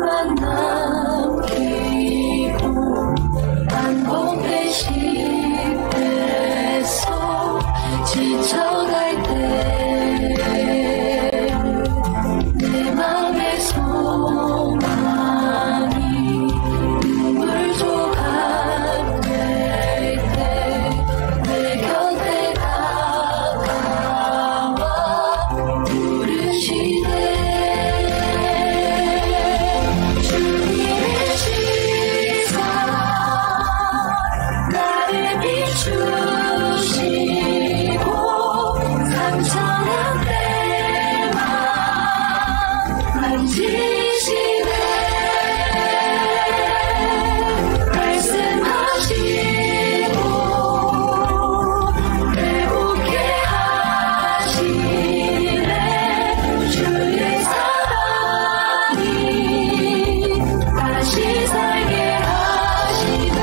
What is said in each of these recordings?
이름만 남기고 반복된 시대에서 지쳐갈 때 내 맘의 소망이 눈물 조각 될 때 내 곁에 다가와 부르시네. 주님의 시선 나를 비추시고 상처난 내 맘 만지시네. 말씀하시고 회복케 하시네. 주의 사랑이 다시 살게 하시네.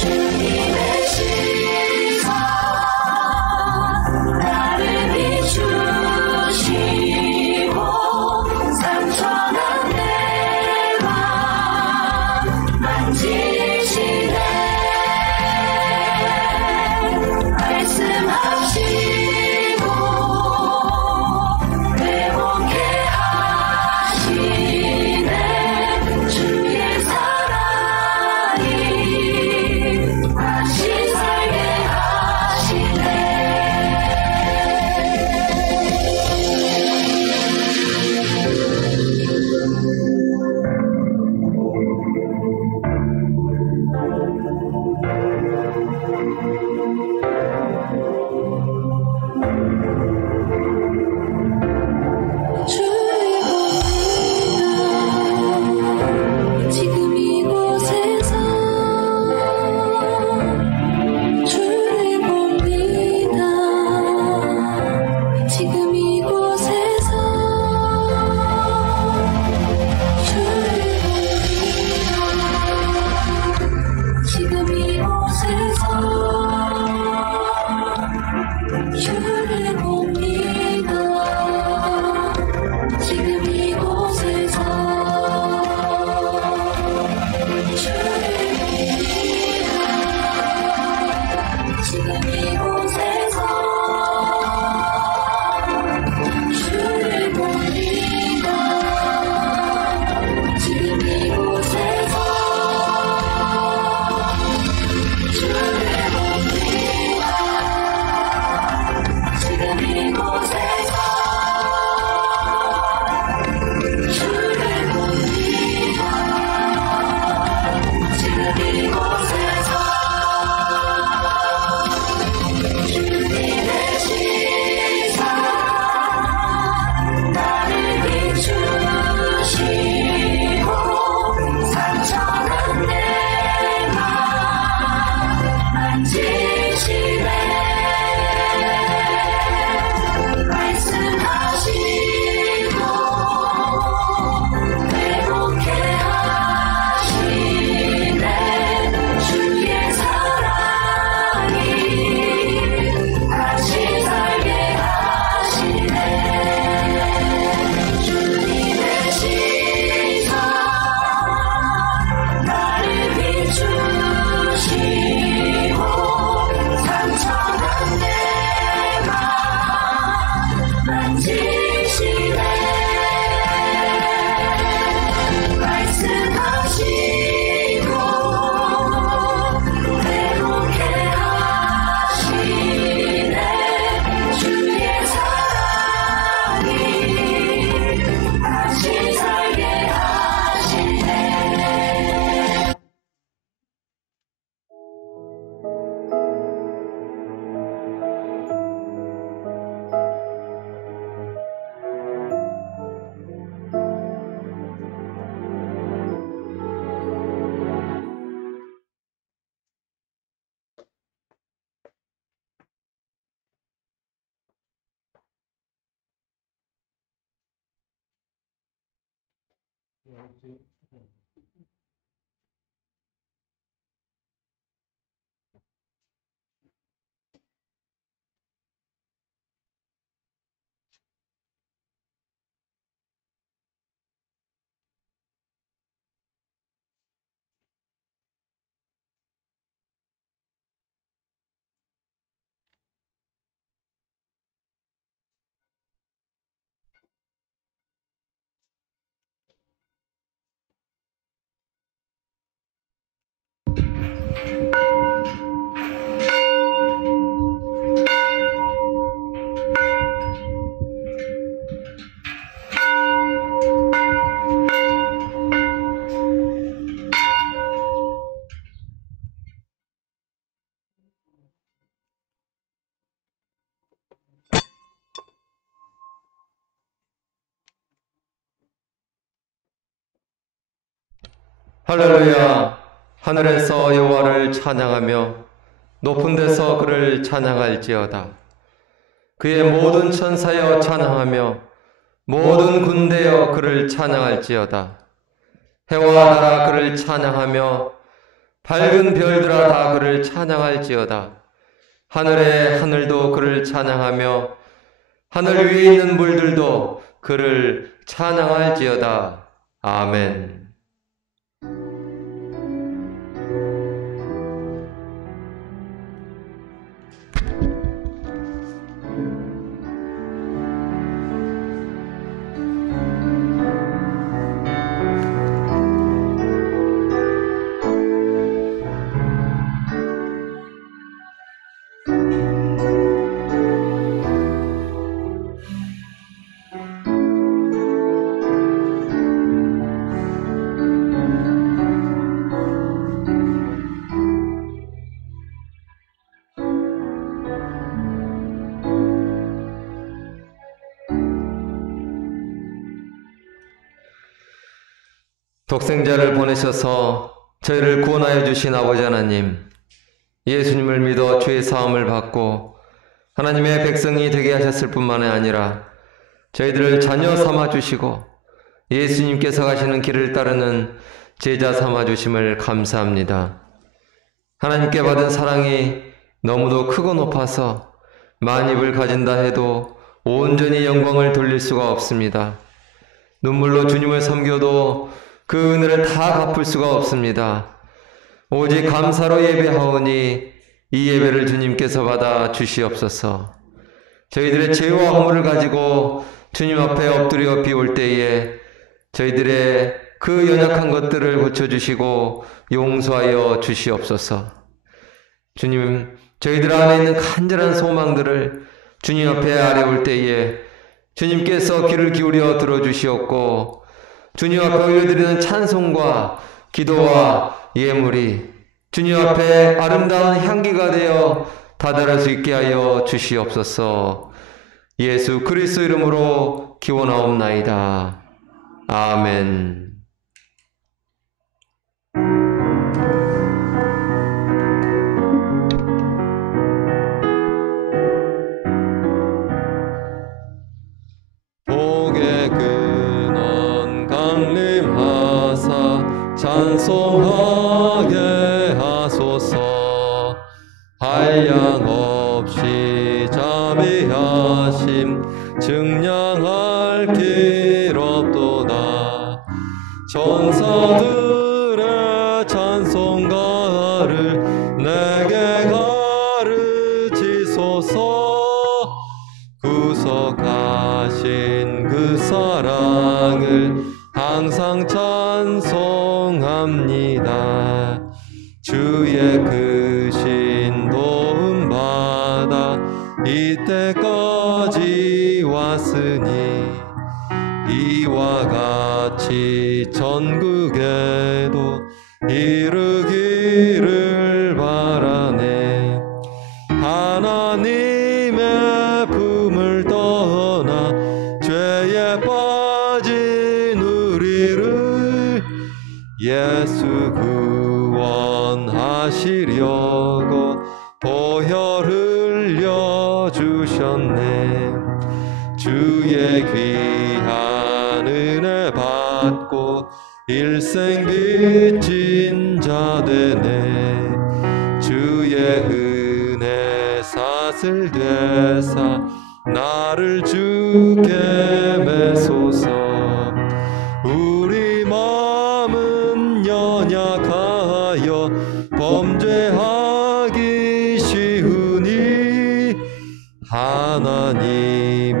주님의 시선 나를 비추시고 상처난 내 맘 만지시네. 말씀하시고 회복케 하시네. 주의 사랑이 다시 살게 하시네. 주의 봅니다. 지금 이곳에서 주를 봅니다. 지금 이곳에서 주를 봅니다. 지금 이곳에서 주를 봅니다. 지금 이곳에서 주를 봅니다. 지금 이곳에서 주를 봅니다. 지금 이곳에서 주를 봅니다. 지금 이곳에서 주를 봅니다. 지금 이곳에서 주님의 시선 나를 비추시고 상처난 내 맘 만지시네. 말씀하시고 회복케 하시네. 주의 사랑이 다시 살게 하시네. 주님의 시선 나를 비추시고 상처난 내 맘 만지시네. 말씀하시고 회복케 하시네. 주의 사랑이 다시 살게 하시네. 할렐루야. 하늘에서 여호와를 찬양하며 높은 데서 그를 찬양할지어다. 그의 모든 천사여 찬양하며 모든 군대여 그를 찬양할지어다. 해와 달아 그를 찬양하며 밝은 별들아 다 그를 찬양할지어다. 하늘의 하늘도 그를 찬양하며 하늘 위에 있는 물들도 그를 찬양할지어다. 아멘. 독생자를 보내셔서 저희를 구원하여 주신 아버지 하나님, 예수님을 믿어 죄 사함을 받고 하나님의 백성이 되게 하셨을 뿐만 아니라 저희들을 자녀 삼아 주시고 예수님께서 가시는 길을 따르는 제자 삼아 주심을 감사합니다. 하나님께 받은 사랑이 너무도 크고 높아서 만입을 가진다 해도 온전히 영광을 돌릴 수가 없습니다. 눈물로 주님을 섬겨도 그 은혜를 다 갚을 수가 없습니다. 오직 감사로 예배하오니 이 예배를 주님께서 받아 주시옵소서. 저희들의 죄와 허물을 가지고 주님 앞에 엎드려 비올 때에 저희들의 그 연약한 것들을 고쳐주시고 용서하여 주시옵소서. 주님, 저희들 안에 있는 간절한 소망들을 주님 앞에 아뢰올 때에 주님께서 귀를 기울여 들어주시옵고 주님 앞에 올려드리는 찬송과 기도와 예물이 주님 앞에 아름다운 향기가 되어 다다를 수 있게 하여 주시옵소서. 예수 그리스도 이름으로 기원하옵나이다. 아멘. 복의 근원 강림하사 찬송하게 하소서. 한량 없이 자비하심 증량할 길 없도다. 천사들의 찬송가를 내게 가르치소서. 구속하신 그 사랑을 항상 찬송합니다. 주의 크신 도움 받아 이때까지 왔으니 이와 같이 전국에도 이르기를 바라네. 하나님의 품을 떠나 죄에 빠진 우리를 예수 구원하시려고 보혈 흘려 주셨네. 주의 귀한 은혜 받고 일생 빚진 자 되네. 주의 은혜 사슬 되사 나를 주께 매소서. 우리 마음은 연약하여 범죄하기 쉬우니 하나님이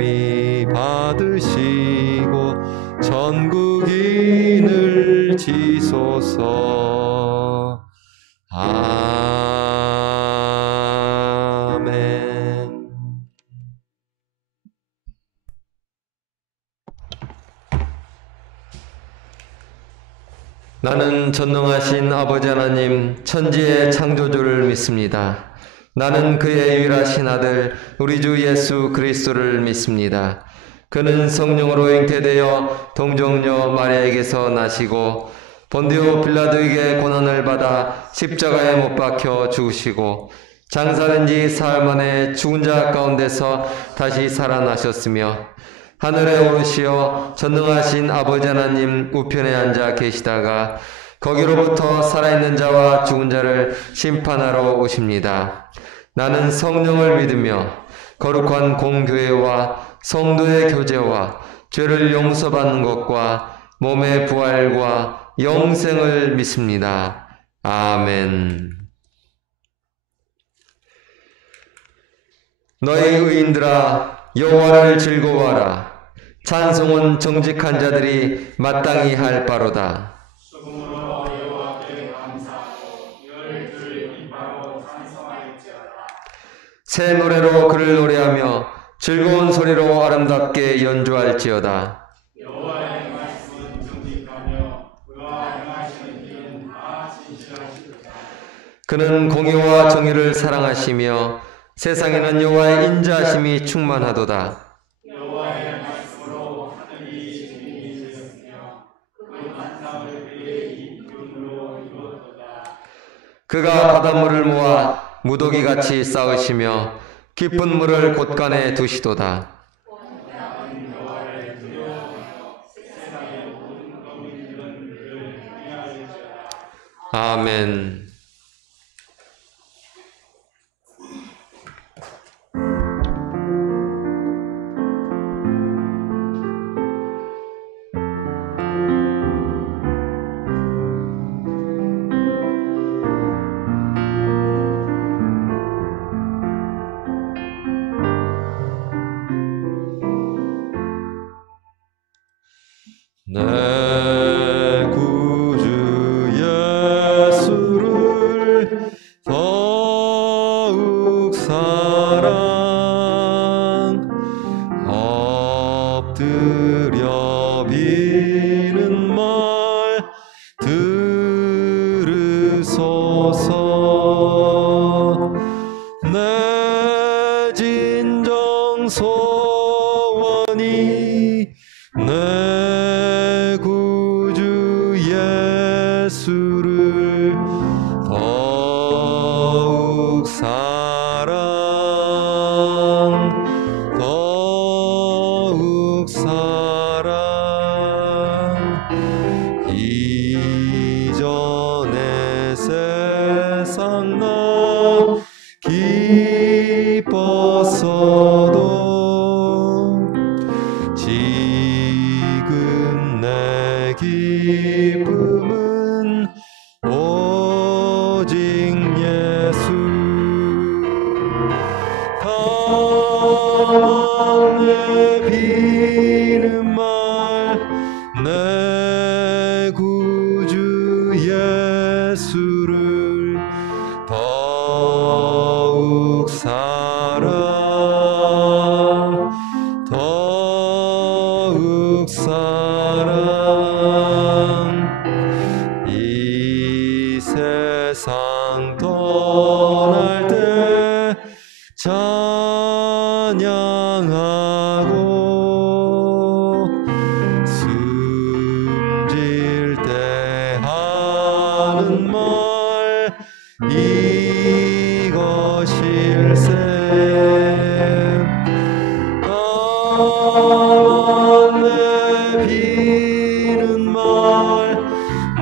받으시고 전국인을 지소서. 아멘. 나는 전능하신 아버지 하나님 천지의 창조주를 믿습니다. 나는 그의 유일하신 아들 우리 주 예수 그리스도를 믿습니다. 그는 성령으로 잉태되어 동정녀 마리아에게서 나시고 본디오 빌라도에게 고난을 받아 십자가에 못 박혀 죽으시고 장사된 지 사흘 만에 죽은 자 가운데서 다시 살아나셨으며 하늘에 오르시어 전능하신 아버지 하나님 우편에 앉아 계시다가 거기로부터 살아있는 자와 죽은 자를 심판하러 오십니다. 나는 성령을 믿으며 거룩한 공교회와 성도의 교제와 죄를 용서받는 것과 몸의 부활과 영생을 믿습니다. 아멘. 너희 의인들아 여호와를 즐거워하라. 찬송은 정직한 자들이 마땅히 할 바로다. 새 노래로 그를 노래하며 즐거운 소리로 아름답게 연주할지어다. 여호와의 말씀은 정직하며 그와 행하시는 일은 다 진실하시도다. 그는 공의와 정의를 사랑하시며 세상에는 여호와의 인자하심이 충만하도다. 여호와의 말씀으로 하늘이 진리이 되었으며 그 만상을 그의 입김으로 이루었도다. 그가 바닷물을 모아 무더기같이 쌓으시며 깊은 물을 곳간에 두시도다. 아멘. 내 구주 예수를 더욱 사랑 엎드려 비는 말 들으소서. 내 진정 소원이 내 구주 예수를 더욱 사랑 더욱 사랑 이전의 세상 나 기뻤어도 지금 내 기쁨은 오직 예수. 다만 내 비는 말 내 구주 예수를 더욱 사랑 더욱 사랑 이 세상 떠날 때 찬양하고 숨질 때 하는 말 이것일세. 다만 내 비는 말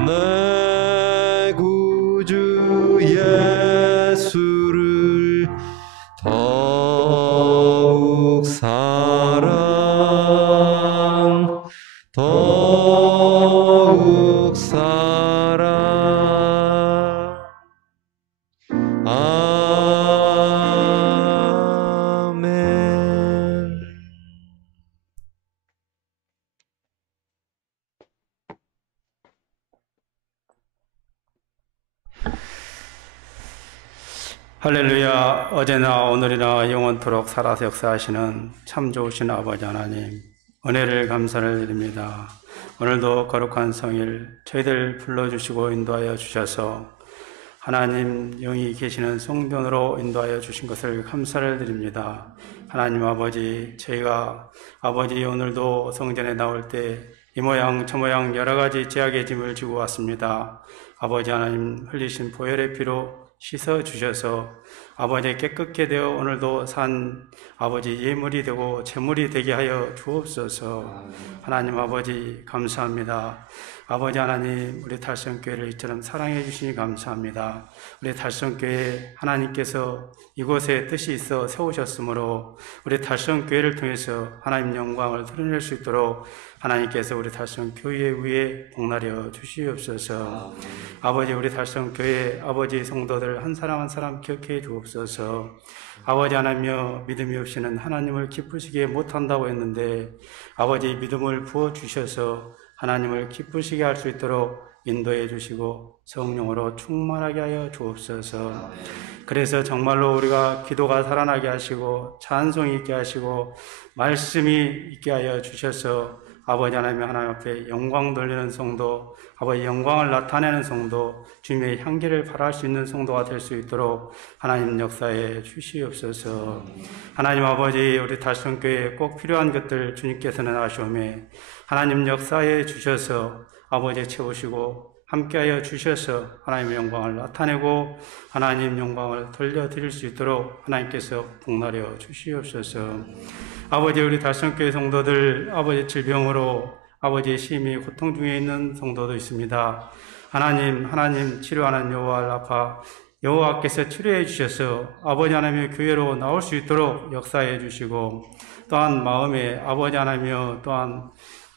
내 구주 예수를 더욱 사랑 더욱 사랑. 아멘. 할렐루야. 어제나 오늘이나 영원토록 살아서 역사하시는 참 좋으신 아버지 하나님, 은혜를 감사를 드립니다. 오늘도 거룩한 성일 저희들 불러주시고 인도하여 주셔서 하나님 영이 계시는 성전으로 인도하여 주신 것을 감사를 드립니다. 하나님 아버지, 저희가 아버지 오늘도 성전에 나올 때 이 모양 저 모양 여러 가지 제약의 짐을 지고 왔습니다. 아버지 하나님 흘리신 보혈의 피로 씻어 주셔서 아버지 깨끗게 되어 오늘도 산 아버지 예물이 되고 제물이 되게 하여 주옵소서. 하나님 아버지 감사합니다. 아버지 하나님, 우리 달성교회를 이처럼 사랑해 주시니 감사합니다. 우리 달성교회 하나님께서 이곳에 뜻이 있어 세우셨으므로 우리 달성교회를 통해서 하나님 영광을 드러낼 수 있도록 하나님께서 우리 달성교회 위에 복나려 주시옵소서. 아버지, 우리 달성교회 아버지 성도들 한 사람 한 사람 기억해 주옵소서. 아버지 하나님여, 믿음이 없이는 하나님을 기쁘시게 못한다고 했는데 아버지 믿음을 부어주셔서 하나님을 기쁘시게 할 수 있도록 인도해 주시고 성령으로 충만하게 하여 주옵소서. 그래서 정말로 우리가 기도가 살아나게 하시고 찬송이 있게 하시고 말씀이 있게 하여 주셔서 아버지 하나님 앞에 영광 돌리는 성도, 아버지 영광을 나타내는 성도, 주님의 향기를 발할 수 있는 성도가 될 수 있도록 하나님 역사에 주시옵소서. 하나님 아버지, 우리 달성교회에 꼭 필요한 것들 주님께서는 아시오매 하나님 역사에 주셔서 아버지 채우시고 함께하여 주셔서 하나님의 영광을 나타내고 하나님 영광을 돌려드릴 수 있도록 하나님께서 복나려 주시옵소서. 아버지, 우리 달성교회 성도들 아버지 질병으로 아버지 심히 고통 중에 있는 성도도 있습니다. 하나님 치료하는 여호와 라파, 여호와께서 치료해 주셔서 아버지 하나님의 교회로 나올 수 있도록 역사해 주시고 또한 마음에 아버지 하나님이여 또한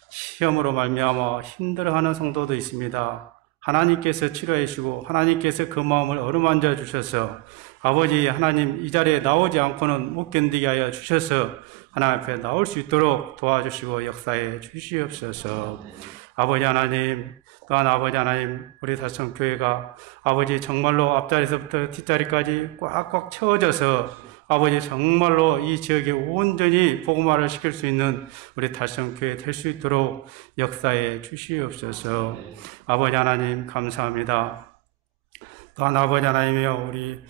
시험으로 말미암아 힘들어하는 성도도 있습니다. 하나님께서 치료해 주시고 하나님께서 그 마음을 어루만져 주셔서 아버지 하나님 이 자리에 나오지 않고는 못 견디게 하여 주셔서 하나님 앞에 나올 수 있도록 도와주시고 역사해 주시옵소서. 아버지 하나님, 또한 아버지 하나님, 우리 달성교회가 아버지 정말로 앞자리에서부터 뒷자리까지 꽉꽉 채워져서 아버지 정말로 이 지역에 온전히 복음화를 시킬 수 있는 우리 달성교회 될 수 있도록 역사해 주시옵소서. 아버지 하나님 감사합니다. 또한 아버지 하나님이여, 우리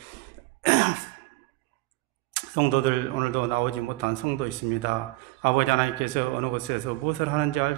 성도들 오늘도 나오지 못한 성도 있습니다. 아버지 하나님께서 어느 곳에서 무엇을 하는지 알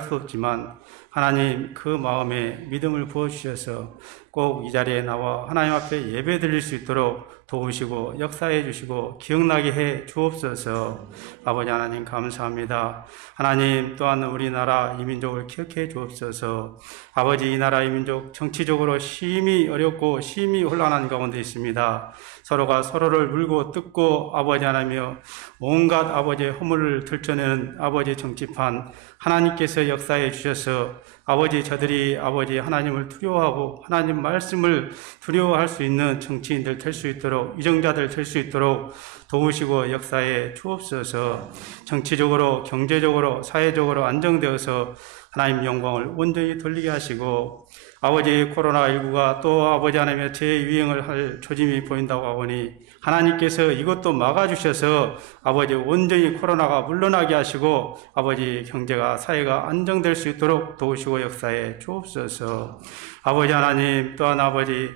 수 없지만 하나님 그 마음에 믿음을 부어주셔서 꼭 이 자리에 나와 하나님 앞에 예배 드릴 수 있도록 도우시고 역사해 주시고 기억나게 해 주옵소서. 아버지 하나님 감사합니다. 하나님 또한 우리나라 이민족을 기억해 주옵소서. 아버지, 이 나라 이민족 정치적으로 심히 어렵고 심히 혼란한 가운데 있습니다. 서로가 서로를 물고 뜯고 아버지 하나님이여 온갖 아버지의 허물을 들춰내는 아버지 정치판 하나님께서 역사해 주셔서 아버지 저들이 아버지 하나님을 두려워하고 하나님 말씀을 두려워할 수 있는 정치인들 될 수 있도록 이정자들 될 수 있도록 도우시고 역사해 주옵소서. 정치적으로 경제적으로 사회적으로 안정되어서 하나님 영광을 온전히 돌리게 하시고 아버지 코로나19가 또 아버지 하나님의 재유행을 할 조짐이 보인다고 하오니 하나님께서 이것도 막아주셔서 아버지 온전히 코로나가 물러나게 하시고 아버지 경제가 사회가 안정될 수 있도록 도우시고 역사해 주옵소서. 아버지 하나님 또한 아버지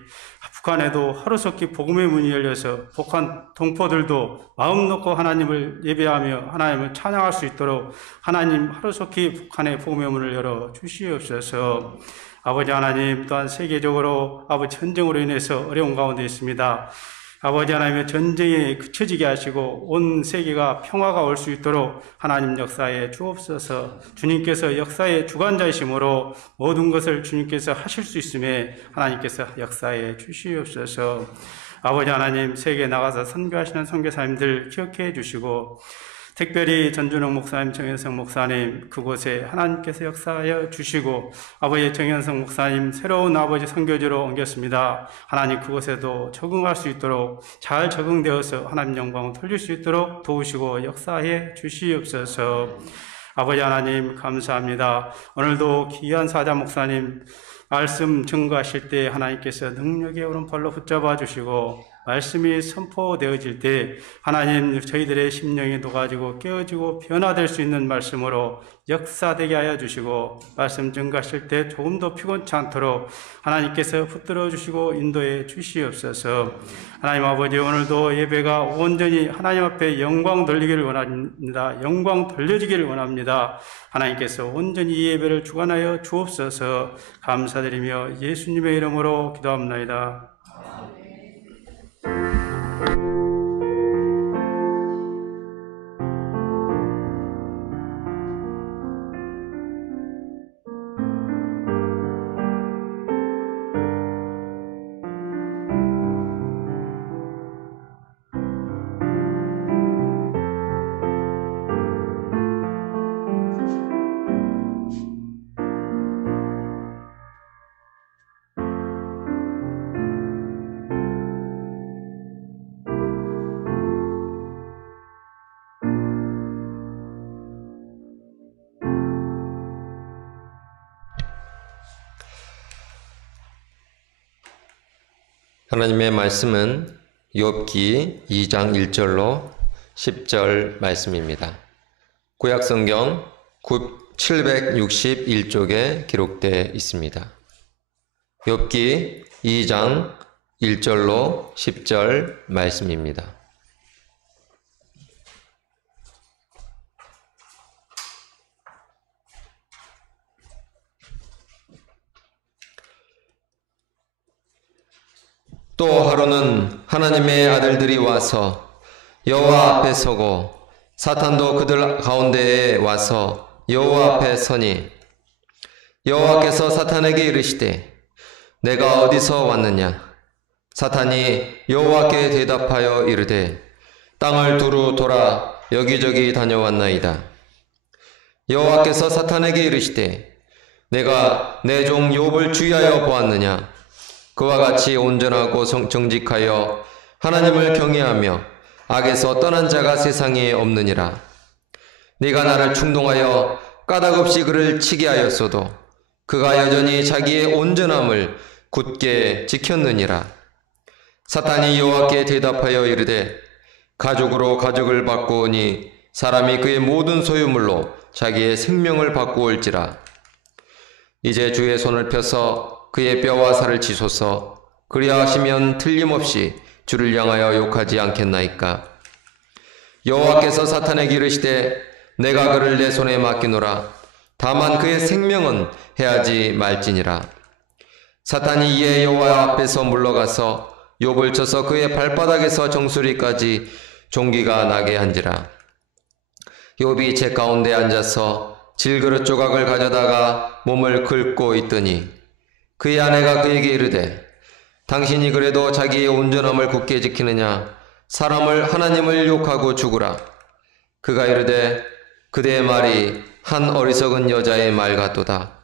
북한에도 하루속히 복음의 문이 열려서 북한 동포들도 마음 놓고 하나님을 예배하며 하나님을 찬양할 수 있도록 하나님 하루속히 북한의 복음의 문을 열어 주시옵소서. 아버지 하나님 또한 세계적으로 아버지 전쟁으로 인해서 어려운 가운데 있습니다. 아버지 하나님의 전쟁이 그쳐지게 하시고 온 세계가 평화가 올 수 있도록 하나님 역사에 주옵소서. 주님께서 역사의 주관자이심으로 모든 것을 주님께서 하실 수 있음에 하나님께서 역사에 주시옵소서. 아버지 하나님, 세계에 나가서 선교하시는 선교사님들 기억해 주시고 특별히 전준홍 목사님, 정현성 목사님 그곳에 하나님께서 역사하여 주시고 아버지 정현성 목사님 새로운 아버지 선교지로 옮겼습니다. 하나님 그곳에도 적응할 수 있도록 잘 적응되어서 하나님 영광을 돌릴 수 있도록 도우시고 역사해 주시옵소서. 아버지 하나님 감사합니다. 오늘도 귀한 사자 목사님 말씀 증거하실 때 하나님께서 능력의 오른팔로 붙잡아 주시고 말씀이 선포되어질 때 하나님 저희들의 심령이 녹아지고 깨어지고 변화될 수 있는 말씀으로 역사되게 하여 주시고 말씀 증가하실 때 조금 더 피곤치 않도록 하나님께서 붙들어 주시고 인도해 주시옵소서. 하나님 아버지, 오늘도 예배가 온전히 하나님 앞에 영광 돌리기를 원합니다. 영광 돌려지기를 원합니다. 하나님께서 온전히 이 예배를 주관하여 주옵소서. 감사드리며 예수님의 이름으로 기도합나이다. 하나님의 말씀은 욥기 2장 1절로 10절 말씀입니다. 구약성경 761쪽에 기록되어 있습니다. 욥기 2장 1절로 10절 말씀입니다. 또 하루는 하나님의 아들들이 와서 여호와 앞에 서고 사탄도 그들 가운데에 와서 여호와 앞에 서니 여호와께서 사탄에게 이르시되 내가 어디서 왔느냐? 사탄이 여호와께 대답하여 이르되 땅을 두루 돌아 여기저기 다녀왔나이다. 여호와께서 사탄에게 이르시되 내가 내 종 욥을 주의하여 보았느냐? 그와 같이 온전하고 정직하여 하나님을 경외하며 악에서 떠난 자가 세상에 없느니라. 네가 나를 충동하여 까닭없이 그를 치게 하였어도 그가 여전히 자기의 온전함을 굳게 지켰느니라. 사탄이 여호와께 대답하여 이르되 가족으로 가족을 바꾸오니 사람이 그의 모든 소유물로 자기의 생명을 바꾸올지라. 이제 주의 손을 펴서 그의 뼈와 살을 치소서. 그리하시면 틀림없이 주를 향하여 욕하지 않겠나이까? 여호와께서 사탄에게 이르시되 내가 그를 내 손에 맡기노라. 다만 그의 생명은 해하지 말지니라. 사탄이 이에 여호와 앞에서 물러가서 욥을 쳐서 그의 발바닥에서 정수리까지 종기가 나게 한지라. 욥이 제 가운데 앉아서 질그릇 조각을 가져다가 몸을 긁고 있더니 그의 아내가 그에게 이르되 당신이 그래도 자기의 온전함을 굳게 지키느냐? 사람을 하나님을 욕하고 죽으라. 그가 이르되 그대의 말이 한 어리석은 여자의 말 같도다.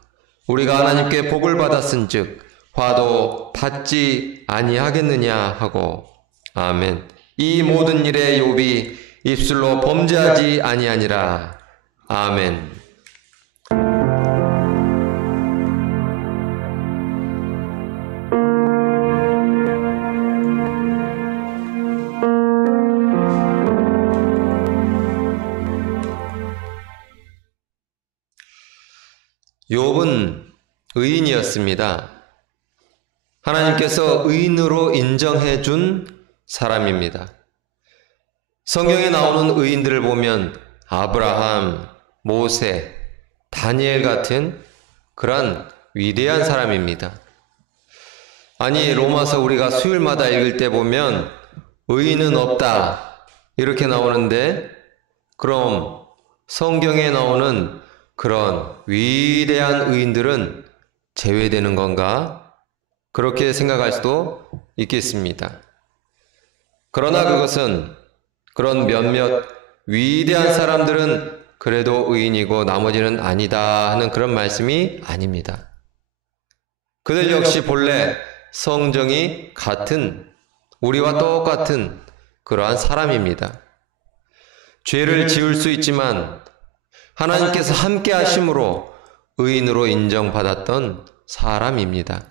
우리가 하나님께 복을 받았은즉 화도 받지 아니하겠느냐 하고. 아멘. 이 모든 일에 욥이 입술로 범죄하지 아니하니라. 아멘. 욥은 의인이었습니다. 하나님께서 의인으로 인정해 준 사람입니다. 성경에 나오는 의인들을 보면 아브라함, 모세, 다니엘 같은 그런 위대한 사람입니다. 아니, 로마서 우리가 수요일마다 읽을 때 보면 의인은 없다 이렇게 나오는데, 그럼 성경에 나오는 그런 위대한 의인들은 제외되는 건가? 그렇게 생각할 수도 있겠습니다. 그러나 그것은 그런 몇몇 위대한 사람들은 그래도 의인이고 나머지는 아니다 하는 그런 말씀이 아닙니다. 그들 역시 본래 성정이 같은, 우리와 똑같은 그러한 사람입니다. 죄를 지을 수 있지만 하나님께서 함께 하심으로 의인으로 인정받았던 사람입니다.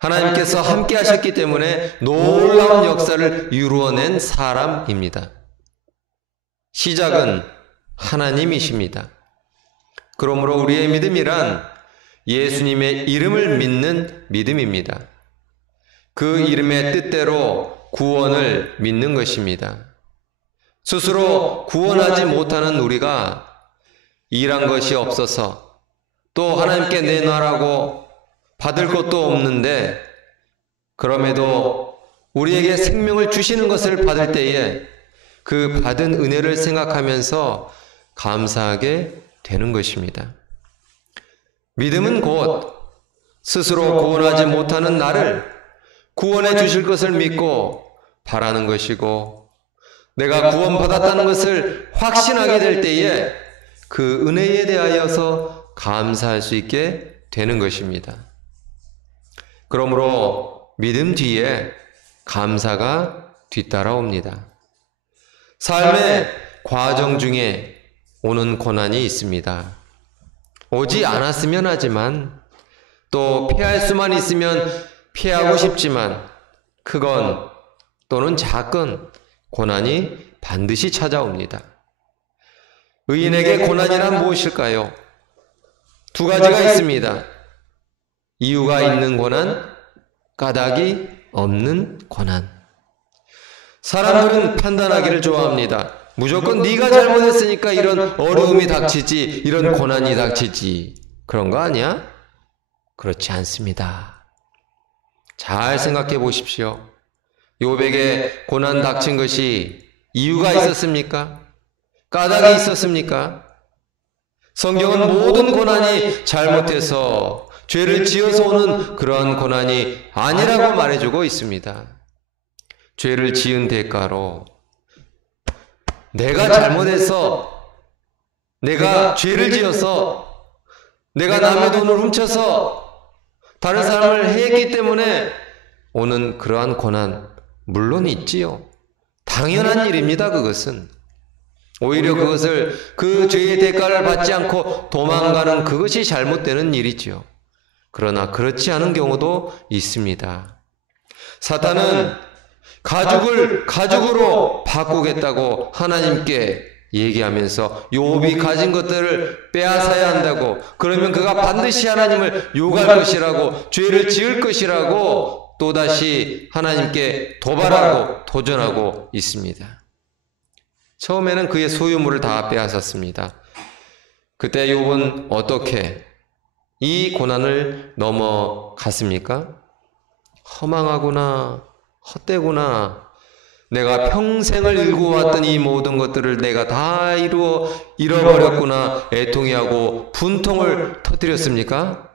하나님께서 함께 하셨기 때문에 놀라운 역사를 이루어낸 사람입니다. 시작은 하나님이십니다. 그러므로 우리의 믿음이란 예수님의 이름을 믿는 믿음입니다. 그 이름의 뜻대로 구원을 믿는 것입니다. 스스로 구원하지 못하는 우리가 일한 것이 없어서 또 하나님께 내놔라고 받을 것도 없는데 그럼에도 우리에게 생명을 주시는 것을 받을 때에 그 받은 은혜를 생각하면서 감사하게 되는 것입니다. 믿음은 곧 스스로 구원하지 못하는 나를 구원해 주실 것을 믿고 바라는 것이고 내가 구원받았다는 것을 확신하게 될 때에 그 은혜에 대하여서 감사할 수 있게 되는 것입니다. 그러므로 믿음 뒤에 감사가 뒤따라옵니다. 삶의 과정 중에 오는 고난이 있습니다. 오지 않았으면 하지만 또 피할 수만 있으면 피하고 싶지만 크건 또는 작건 고난이 반드시 찾아옵니다. 의인에게 고난이란 무엇일까요? 두 가지가 있습니다. 이유가 있는 고난, 까닭이 없는 고난. 사람들은 판단하기를 좋아합니다. 무조건 네가 잘못했으니까 이런 어려움이 닥치지, 이런 고난이 닥치지. 그런 거 아니야? 그렇지 않습니다. 잘 생각해 보십시오. 욥에게 고난 닥친 것이 이유가 있었습니까? 까닭이 있었습니까? 성경은 모든 고난이 잘못해서 죄를 지어서 오는 그러한 고난이 아니라고 말해주고 있습니다. 죄를 지은 대가로 내가 잘못해서 내가 죄를 지어서 내가 남의 돈을 훔쳐서 다른 사람을 해했기 때문에 오는 그러한 고난 물론 있지요. 당연한 일입니다. 그것은 오히려 그것을 그 죄의 대가를 받지 않고 도망가는 그것이 잘못되는 일이지요. 그러나 그렇지 않은 경우도 있습니다. 사탄은 가죽을 가죽으로 바꾸겠다고 하나님께 얘기하면서 욥이 가진 것들을 빼앗아야 한다고, 그러면 그가 반드시 하나님을 욕할 것이라고, 죄를 지을 것이라고 또다시 하나님께 도발하고 도전하고 있습니다. 처음에는 그의 소유물을 다 빼앗았습니다. 그때 욥은 어떻게 이 고난을 넘어갔습니까? 허망하구나, 헛되구나, 내가 평생을 일구어왔던 이 모든 것들을 내가 다 잃어버렸구나 애통해하고 분통을 터뜨렸습니까?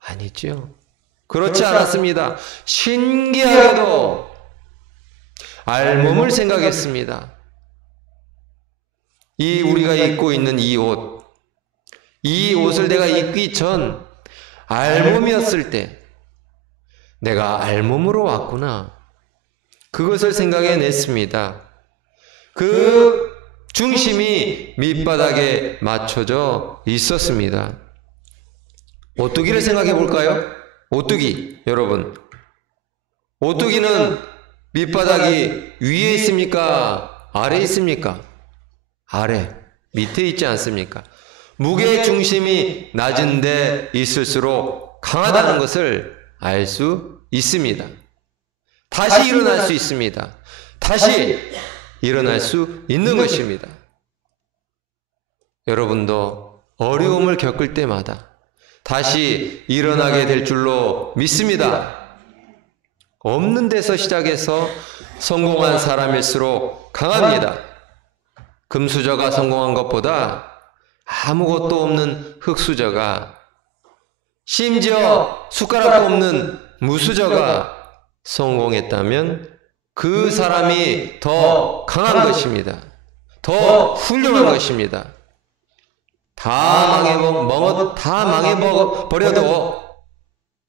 아니죠. 그렇지 않았습니다. 신기하게도 알몸을 생각했습니다. 이 우리가 입고 있는 이 옷을 내가 입기 전 알몸이었을 때 내가 알몸으로 왔구나, 그것을 생각해냈습니다. 그 중심이 밑바닥에 맞춰져 있었습니다. 오뚜기를 생각해 볼까요? 오뚜기, 여러분, 오뚜기는 밑바닥이 위에 있습니까? 아래에 있습니까? 아래, 밑에 있지 않습니까? 무게 중심이 낮은 데 있을수록 강하다는 것을 알 수 있습니다. 다시 일어날 수 있습니다. 다시 일어날 수 있는 것입니다. 여러분도 어려움을 겪을 때마다 다시 일어나게 될 줄로 믿습니다. 없는 데서 시작해서 성공한 사람일수록 강합니다. 금수저가 성공한 것보다 아무것도 없는 흙수저가, 심지어 숟가락도 없는 무수저가 성공했다면 그 사람이 더 강한 것입니다. 더 훌륭한 것입니다. 다 망해버려도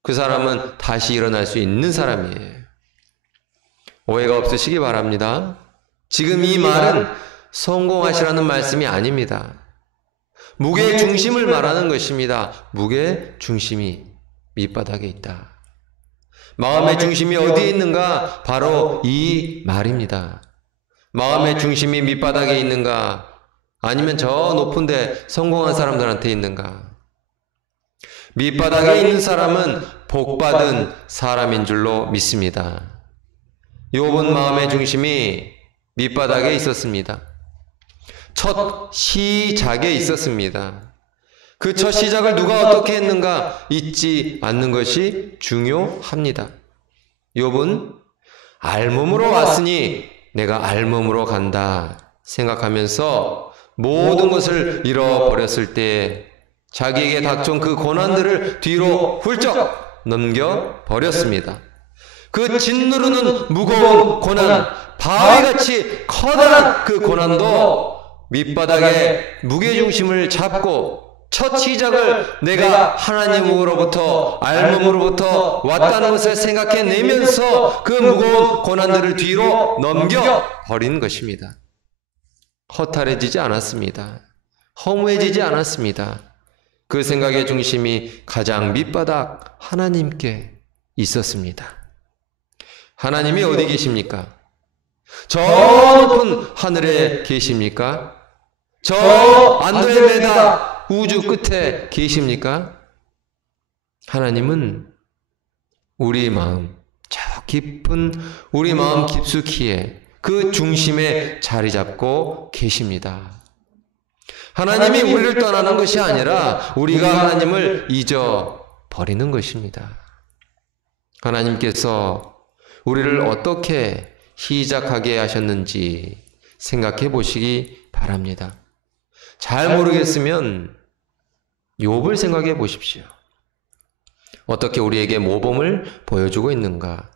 그 사람은 다시 일어날 수 있는 사람이에요. 오해가 없으시기 바랍니다. 지금 이 말은 성공하시라는 말씀이 아닙니다. 무게 중심을 말하는 것입니다. 무게 중심이 밑바닥에 있다. 마음의 중심이 어디에 있는가? 바로 이 말입니다. 마음의 중심이 밑바닥에 있는가? 아니면 저 높은 데 성공한 사람들한테 있는가? 밑바닥에 있는 사람은 복받은 사람인 줄로 믿습니다. 욥은 마음의 중심이 밑바닥에 있었습니다. 첫 시작에 있었습니다. 그 첫 시작을 누가 어떻게 했는가 잊지 않는 것이 중요합니다. 욥은 알몸으로 왔으니 내가 알몸으로 간다 생각하면서 모든 것을 잃어버렸을 때 자기에게 닥쳐온 그 고난들을 뒤로 훌쩍 넘겨버렸습니다. 그 짓누르는 무거운 고난, 바위같이 커다란 그 고난도 밑바닥에 무게중심을 잡고 첫 시작을 내가 하나님으로부터 알몸으로부터 왔다는 것을 생각해내면서 그 무거운 고난들을 뒤로 넘겨버린 것입니다. 허탈해지지 않았습니다. 허무해지지 않았습니다. 그 생각의 중심이 가장 밑바닥 하나님께 있었습니다. 하나님이 어디 계십니까? 저 높은 하늘에 계십니까? 저 안드로메다 우주 끝에 계십니까? 하나님은 우리 마음, 저 깊은 우리 마음 깊숙이에 그 중심에 자리 잡고 계십니다. 하나님이 우리를 떠나는 것이 아니라 우리가 하나님을 잊어버리는 것입니다. 하나님께서 우리를 어떻게 시작하게 하셨는지 생각해 보시기 바랍니다. 잘 모르겠으면 욥을 생각해 보십시오. 어떻게 우리에게 모범을 보여주고 있는가?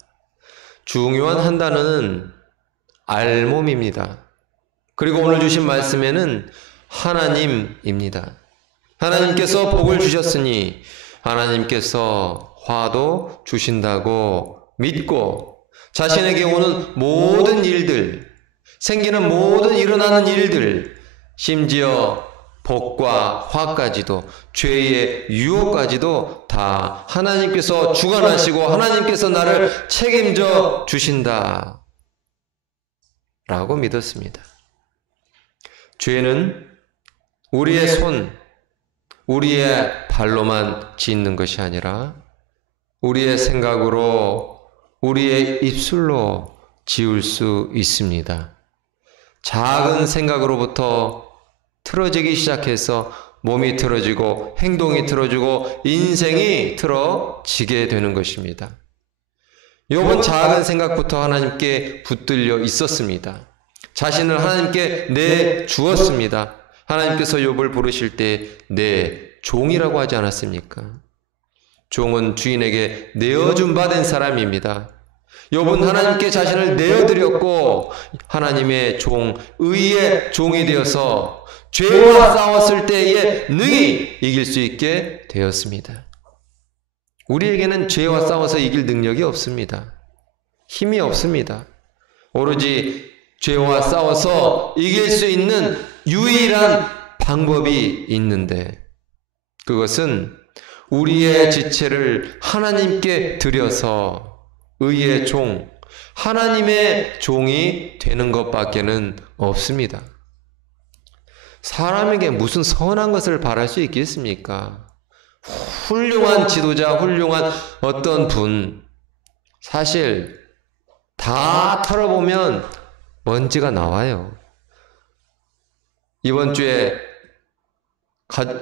중요한 한 단어는 알몸입니다. 그리고 오늘 주신 말씀에는 하나님입니다. 하나님께서 복을 주셨으니 하나님께서 화도 주신다고 믿고 자신에게 오는 모든 일들, 생기는 모든 일어나는 일들, 심지어 복과 화까지도 죄의 유혹까지도 다 하나님께서 주관하시고 하나님께서 나를 책임져 주신다 라고 믿었습니다. 죄는 우리의 손, 우리의 발로만 짓는 것이 아니라 우리의 생각으로, 우리의 입술로 지을 수 있습니다. 작은 생각으로부터 틀어지기 시작해서 몸이 틀어지고 행동이 틀어지고 인생이 틀어지게 되는 것입니다. 욥은 작은 생각부터 하나님께 붙들려 있었습니다. 자신을 하나님께 내주었습니다. 하나님께서 욥을 부르실 때 내 종이라고 하지 않았습니까? 종은 주인에게 내어준 바 된 사람입니다. 욥은 하나님께 자신을 내어드렸고 하나님의 종, 의의 종이 되어서 죄와 싸웠을 때에 능히 이길 수 있게 되었습니다. 우리에게는 죄와 싸워서 이길 능력이 없습니다. 힘이 없습니다. 오로지 죄와 싸워서 이길 수 있는 유일한 방법이 있는데 그것은 우리의 지체를 하나님께 드려서 의의 종, 하나님의 종이 되는 것밖에는 없습니다. 사람에게 무슨 선한 것을 바랄 수 있겠습니까? 훌륭한 지도자, 훌륭한 어떤 분, 사실 다 털어보면 먼지가 나와요. 이번 주에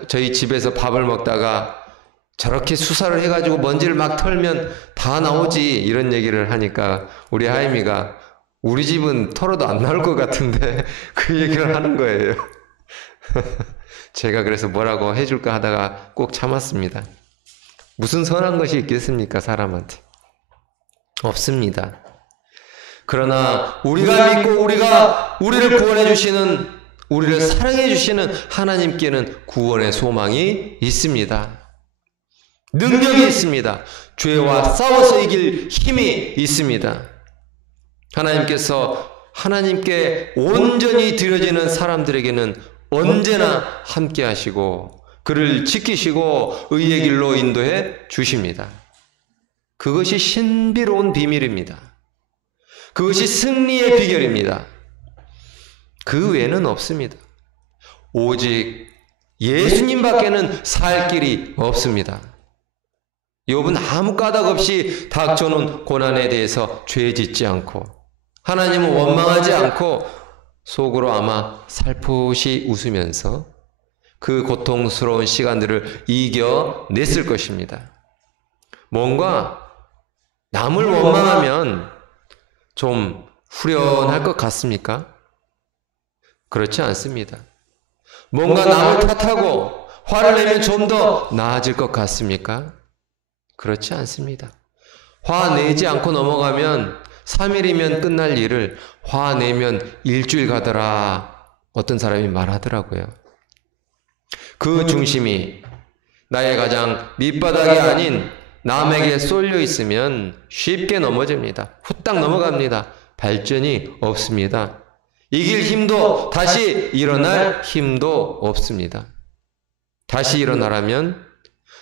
저희 집에서 밥을 먹다가 저렇게 수사를 해가지고 먼지를 막 털면 다 나오지 이런 얘기를 하니까 우리 하임이가 우리 집은 털어도 안 나올 것 같은데 그 얘기를 하는 거예요. 제가 그래서 뭐라고 해줄까 하다가 꼭 참았습니다. 무슨 선한 것이 있겠습니까, 사람한테? 없습니다. 그러나 우리가 믿고 우리를 구원해 주시는, 우리를 사랑해 주시는 하나님께는 구원의 소망이 있습니다. 능력이 있습니다. 죄와 싸워서 이길 힘이 있습니다. 하나님께서 하나님께 온전히 드려지는 사람들에게는 언제나 함께 하시고 그를 지키시고 의의 길로 인도해 주십니다. 그것이 신비로운 비밀입니다. 그것이 승리의 비결입니다. 그 외에는 없습니다. 오직 예수님밖에는 살 길이 없습니다. 욥은 아무 까닭 없이 닥쳐오는 고난에 대해서 죄 짓지 않고 하나님을 원망하지 않고 속으로 아마 살포시 웃으면서 그 고통스러운 시간들을 이겨냈을 것입니다. 뭔가 남을 원망하면 좀 후련할 것 같습니까? 그렇지 않습니다. 뭔가 남을 탓하고 화를 내면 좀 더 나아질 것 같습니까? 그렇지 않습니다. 화내지 않고 넘어가면 3일이면 끝날 일을 화내면 일주일 가더라 어떤 사람이 말하더라고요. 그 중심이 나의 가장 밑바닥이 아닌 남에게 쏠려 있으면 쉽게 넘어집니다. 후딱 넘어갑니다. 발전이 없습니다. 이길 힘도 다시 일어날 힘도 없습니다. 다시 일어나려면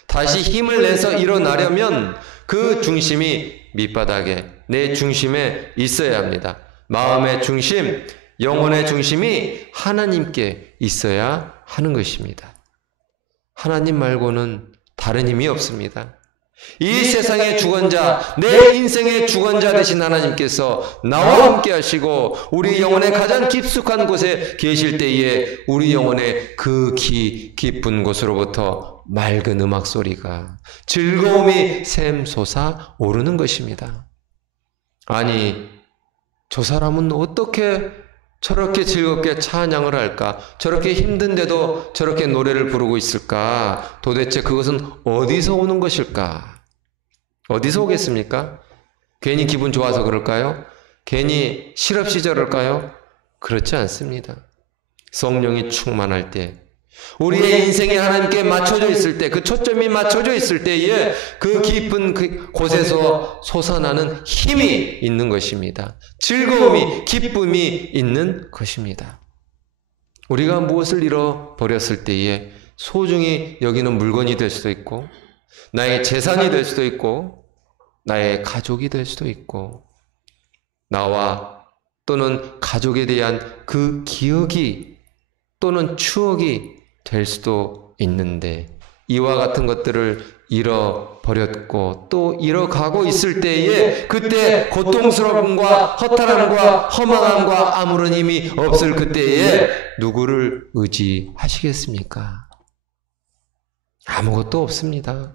다시 힘을 내서 일어나려면 그 중심이 밑바닥에 내 중심에 있어야 합니다. 마음의 중심, 영혼의 중심이 하나님께 있어야 하는 것입니다. 하나님 말고는 다른 힘이 없습니다. 이 세상의 주권자, 내 인생의 주권자 되신 하나님께서 나와 함께 하시고 우리 영혼의 가장 깊숙한 곳에 계실 때에 우리 영혼의 그 깊은 곳으로부터 맑은 음악 소리가 즐거움이 샘솟아 오르는 것입니다. 아니, 저 사람은 어떻게 저렇게 즐겁게 찬양을 할까? 저렇게 힘든데도 저렇게 노래를 부르고 있을까? 도대체 그것은 어디서 오는 것일까? 어디서 오겠습니까? 괜히 기분 좋아서 그럴까요? 괜히 실없이 저럴까요? 그렇지 않습니다. 성령이 충만할 때, 우리의 인생이 하나님께 맞춰져 있을 때, 그 초점이 맞춰져 있을 때에 그 깊은 그 곳에서 솟아나는 힘이 있는 것입니다. 즐거움이, 기쁨이 있는 것입니다. 우리가 무엇을 잃어버렸을 때에 소중히 여기는 물건이 될 수도 있고, 나의 재산이 될 수도 있고, 나의 가족이 될 수도 있고, 나와 또는 가족에 대한 그 기억이 또는 추억이 될 수도 있는데 이와 같은 것들을 잃어버렸고 또 잃어가고 있을 때에 그때 고통스러움과 허탈함과 허망함과 아무런 힘이 없을 그때에 누구를 의지하시겠습니까? 아무것도 없습니다.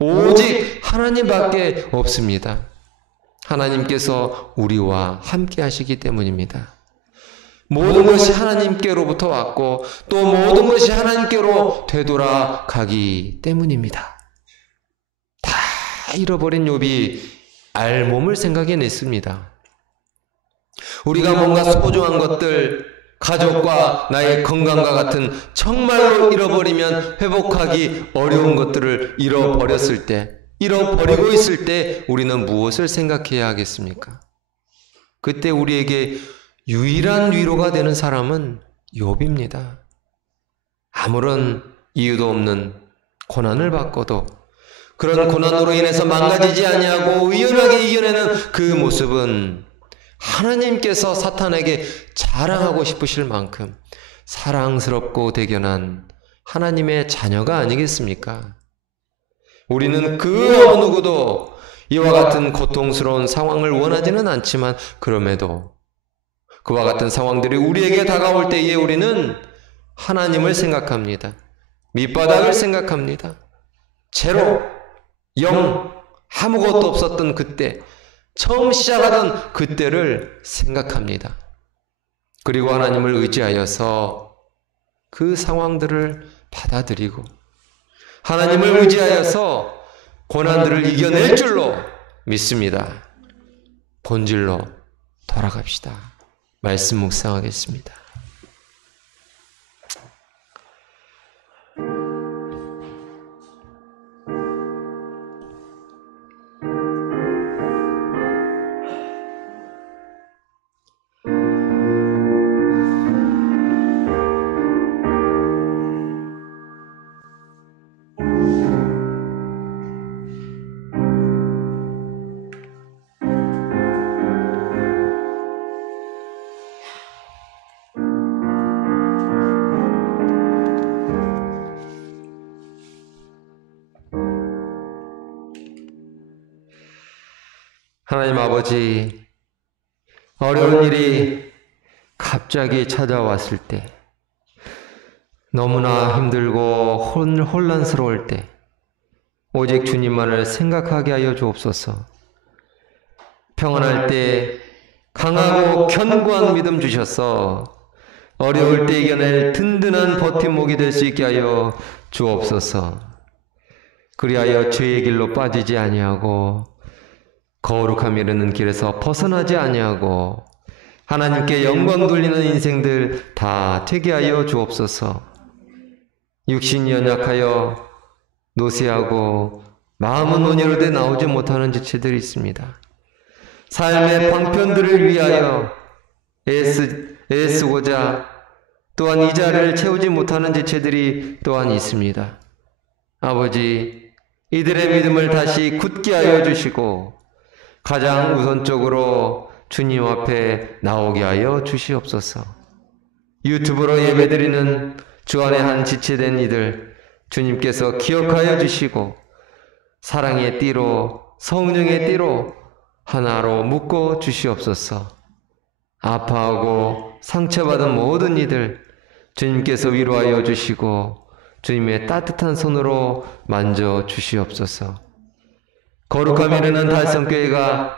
오직 하나님밖에 없습니다. 하나님께서 우리와 함께 하시기 때문입니다. 모든 것이 하나님께로부터 왔고 또 모든 것이 하나님께로 되돌아가기 때문입니다. 다 잃어버린 욥이 알몸을 생각해냈습니다. 우리가 뭔가 소중한 것들, 가족과 나의 건강과 같은 정말로 잃어버리면 회복하기 어려운 것들을 잃어버렸을 때, 잃어버리고 있을 때 우리는 무엇을 생각해야 하겠습니까? 그때 우리에게 유일한 위로가 되는 사람은 욥입니다. 아무런 이유도 없는 고난을 받고도 그런 고난으로 인해서 망가지지 아니하고 의연하게 이겨내는 그 모습은 하나님께서 사탄에게 자랑하고 싶으실 만큼 사랑스럽고 대견한 하나님의 자녀가 아니겠습니까? 우리는 그 어느 누구도 이와 같은 고통스러운 상황을 원하지는 않지만 그럼에도 그와 같은 상황들이 우리에게 다가올 때에 우리는 하나님을 생각합니다. 밑바닥을 생각합니다. 제로, 영, 아무것도 없었던 그때, 처음 시작하던 그때를 생각합니다. 그리고 하나님을 의지하여서 그 상황들을 받아들이고 하나님을 의지하여서 고난들을 이겨낼 줄로 믿습니다. 본질로 돌아갑시다. 말씀 묵상하겠습니다. 하나님 아버지, 어려운 일이 갑자기 찾아왔을 때, 너무나 힘들고 혼란스러울 때 오직 주님만을 생각하게 하여 주옵소서. 평안할 때 강하고 견고한 믿음 주셔서 어려울 때 이겨낼 든든한 버팀목이 될 수 있게 하여 주옵소서. 그리하여 죄의 길로 빠지지 아니하고 거룩함 이르는 길에서 벗어나지 아니하고 하나님께 영광 돌리는 인생들 다 되게 하여 주옵소서. 육신이 연약하여 노쇠하고 마음은 온유로되 나오지 못하는 지체들이 있습니다. 삶의 방편들을 위하여 애쓰고자 또한 이 자리를 채우지 못하는 지체들이 또한 있습니다. 아버지, 이들의 믿음을 다시 굳게 하여 주시고 가장 우선적으로 주님 앞에 나오게 하여 주시옵소서. 유튜브로 예배드리는 주 안에 한 지체된 이들 주님께서 기억하여 주시고 사랑의 띠로, 성령의 띠로 하나로 묶어 주시옵소서. 아파하고 상처받은 모든 이들 주님께서 위로하여 주시고 주님의 따뜻한 손으로 만져 주시옵소서. 거룩함 이르는 달성교회가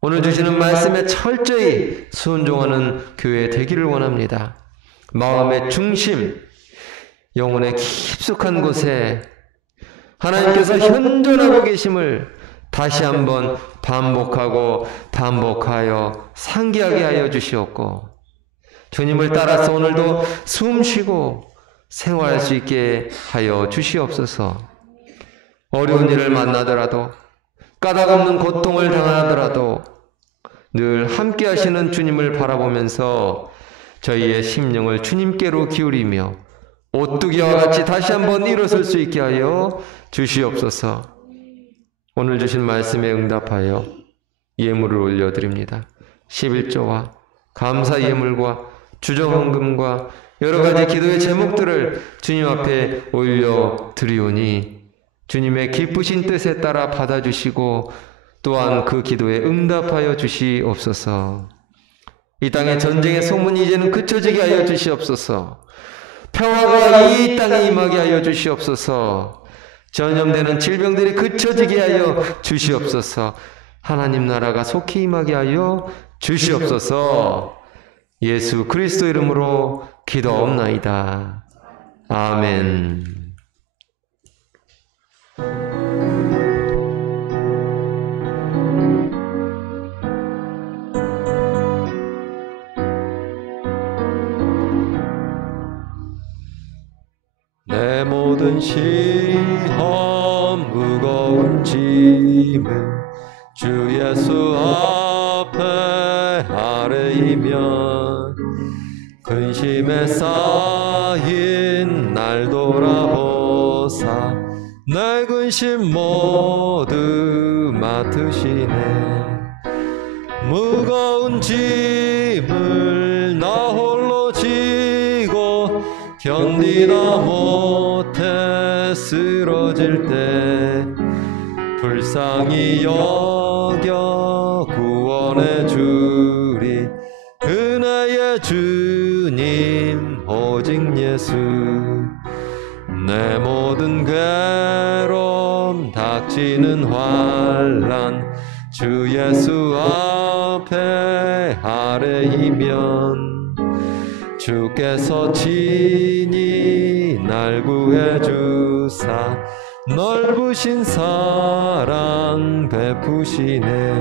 오늘 주시는 말씀에 철저히 순종하는 교회 되기를 원합니다. 마음의 중심, 영혼의 깊숙한 곳에 하나님께서 현존하고 계심을 다시 한번 반복하여 상기하게 하여 주시옵고 주님을 따라서 오늘도 숨쉬고 생활할 수 있게 하여 주시옵소서. 어려운 일을 만나더라도 까닭없는 고통을 당하더라도 늘 함께 하시는 주님을 바라보면서 저희의 심령을 주님께로 기울이며 오뚜기와 같이 다시 한번 일어설 수 있게 하여 주시옵소서. 오늘 주신 말씀에 응답하여 예물을 올려드립니다. 11조와 감사 예물과 주정헌금과 여러 가지 기도의 제목들을 주님 앞에 올려드리오니 주님의 기쁘신 뜻에 따라 받아주시고 또한 그 기도에 응답하여 주시옵소서. 이 땅의 전쟁의 소문이 이제는 그쳐지게 하여 주시옵소서. 평화가 이 땅에 임하게 하여 주시옵소서. 전염되는 질병들이 그쳐지게 하여 주시옵소서. 하나님 나라가 속히 임하게 하여 주시옵소서. 예수 그리스도 이름으로 기도하옵나이다. 아멘. 내 모든 시험 무거운 짐을 주 예수 앞에 아뢰이면 근심에 쌓인 날 돌아보사 내 근심 모두 맡으시네. 무거운 짐을 나 홀로 지고 견디다 못해 쓰러질 때 불쌍히 여겨 구원해 주리 은혜의 주님 오직 예수. 내 모든 괴로움 닥치는 환난 주 예수 앞에 아뢰이면 주께서 친히 날 구해 주사 넓으신 사랑 베푸시네.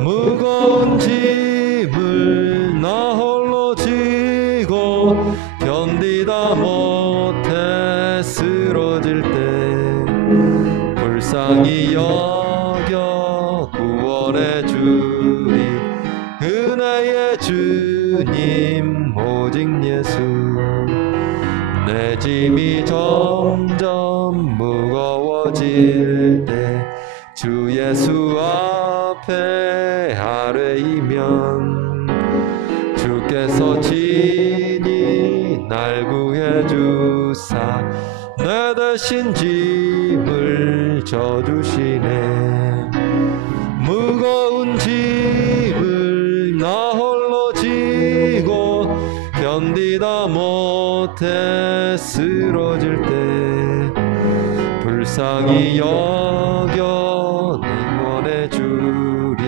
무거운 짐을 나 홀로 지고 견디다 못해 쓰러질 때 불쌍히 여겨 구원해 주리 은혜의 주님 오직 예수. 내 짐이 점점 무거워질 때 주 예수 앞에 아뢰이면 주께서 친히 날 구해 주사 내 대신 짐을 져주시네. 못해 쓰러질 때 불쌍히 여겨 응원해 주리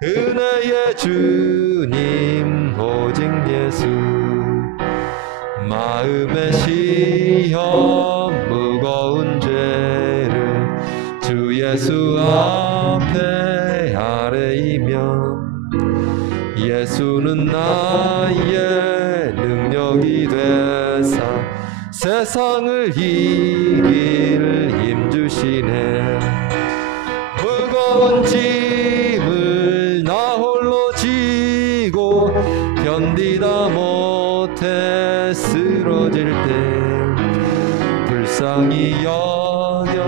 은혜의 주님 오직 예수 마음의 시험 무거운 죄를 주 예수 앞에 아뢰이며 예수는 나의 능력이 되사 세상을 이길 힘 주시네 무거운 짐을 나 홀로 지고 견디다 못해 쓰러질 때 불쌍히 여겨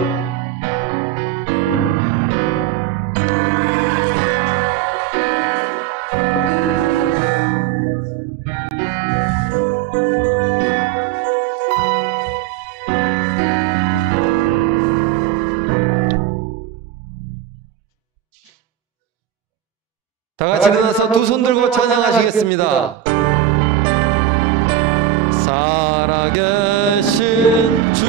다 같이 일어나서 두 손 들고 찬양하시겠습니다. 살아계신 주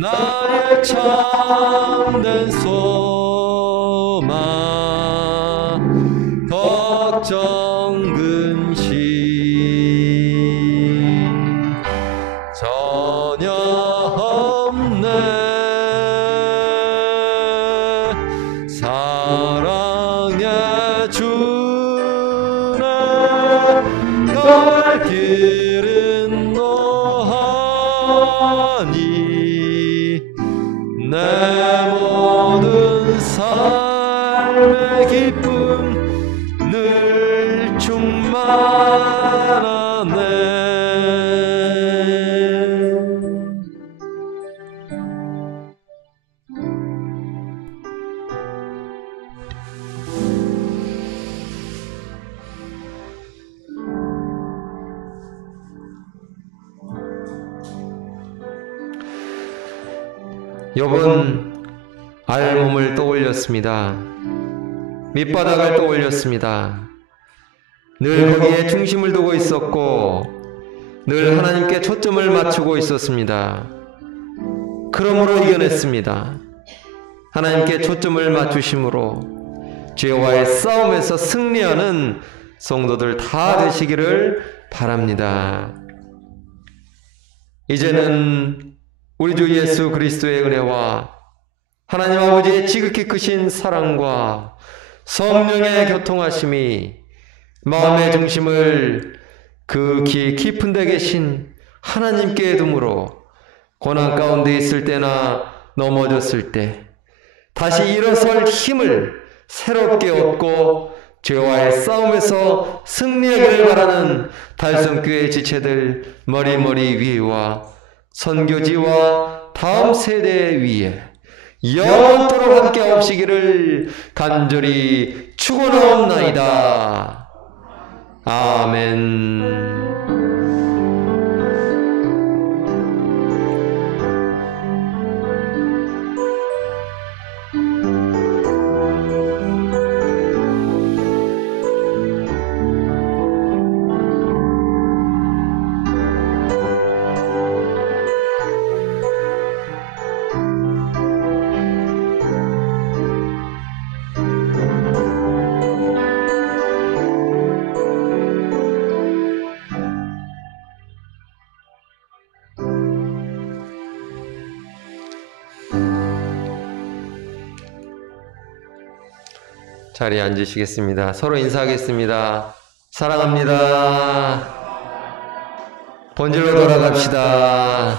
나의 참된 소망 걱정 근심 전혀 없네 사랑의 주네 갈 길은 너하니 내 모든 삶의 기쁨 늘 충만하네 욥은 알몸을 떠올렸습니다. 밑바닥을 떠올렸습니다. 늘 거기에 중심을 두고 있었고 늘 하나님께 초점을 맞추고 있었습니다. 그러므로 이겨냈습니다. 하나님께 초점을 맞추심으로 죄와의 싸움에서 승리하는 성도들 다 되시기를 바랍니다. 이제는 우리 주 예수 그리스도의 은혜와 하나님 아버지의 지극히 크신 사랑과 성령의 교통하심이 마음의 중심을 그 깊은 데 계신 하나님께 둠으로 고난 가운데 있을 때나 넘어졌을 때 다시 일어설 힘을 새롭게 얻고 죄와의 싸움에서 승리하기를 바라는 달성교회 지체들 머리머리 위와 선교지와 다음 세대 위에 영원토록 함께 하시기를 간절히 축원하옵나이다. 아멘. 자리에 앉으시겠습니다. 서로 인사하겠습니다. 사랑합니다. 본질로 돌아갑시다.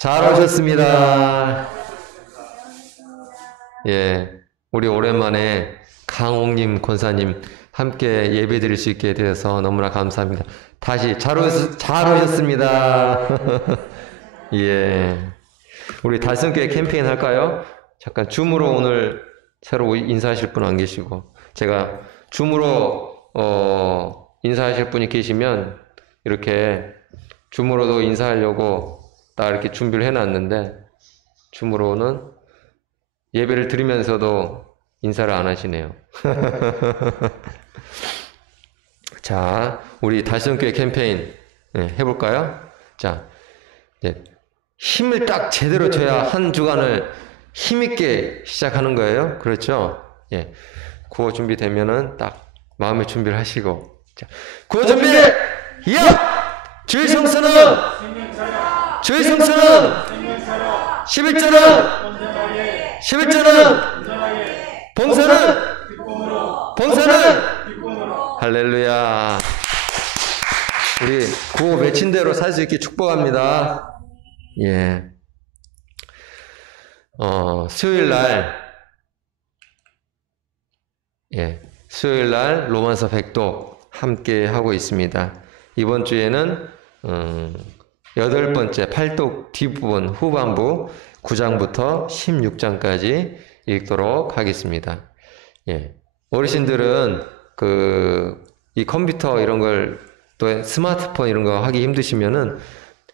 잘 오셨습니다. 예, 우리 오랜만에 강옥님 권사님 함께 예배 드릴 수 있게 되어서 너무나 감사합니다. 다시 잘 오셨습니다. 예, 우리 달성교회 캠페인 할까요? 잠깐 줌으로 오늘 새로 인사하실 분 안 계시고, 제가 줌으로 인사하실 분이 계시면 이렇게 줌으로도 인사하려고 딱 이렇게 준비를 해놨는데, 줌으로는 예배를 드리면서도 인사를 안 하시네요. 자, 우리 달성교회 캠페인 해볼까요? 자, 이제 힘을 딱 제대로 줘야 한 주간을 힘있게 시작하는 거예요. 그렇죠? 예. 구호 준비되면은 딱 마음의 준비를 하시고. 자, 구호 준비! 야! 주의 성서는! 주의 성서는! 11절은! 11절은! 봉사는! 봉사는! 할렐루야. 우리 구호 외친 대로 살 수 있게 축복합니다. 예. 수요일 날, 예. 수요일 날 로마서 100독 함께 하고 있습니다. 이번 주에는, 8번째 8독 뒷부분 후반부 9장부터 16장까지 읽도록 하겠습니다. 예. 어르신들은 이 컴퓨터 이런 걸 또 스마트폰 이런 거 하기 힘드시면은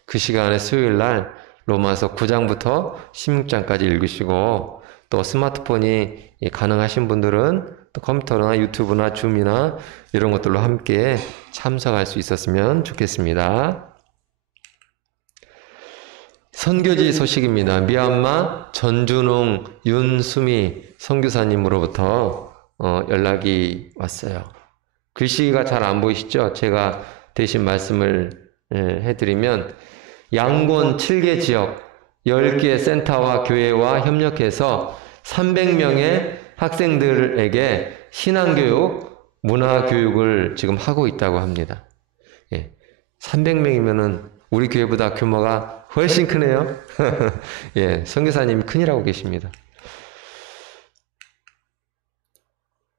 그 시간에 수요일 날 로마서 9장부터 16장까지 읽으시고 또 스마트폰이 가능하신 분들은 또 컴퓨터나 유튜브나 줌이나 이런 것들로 함께 참석할 수 있었으면 좋겠습니다. 선교지 소식입니다. 미얀마 전준웅 윤수미 선교사님으로부터 연락이 왔어요. 글씨가 잘 안 보이시죠? 제가 대신 말씀을 해드리면 양곤 7개 지역 10개 센터와 교회와 협력해서 300명의 학생들에게 신앙교육, 문화교육을 지금 하고 있다고 합니다. 예, 300명이면은 우리 교회보다 규모가 훨씬 크네요. 예, 선교사님이 큰일하고 계십니다.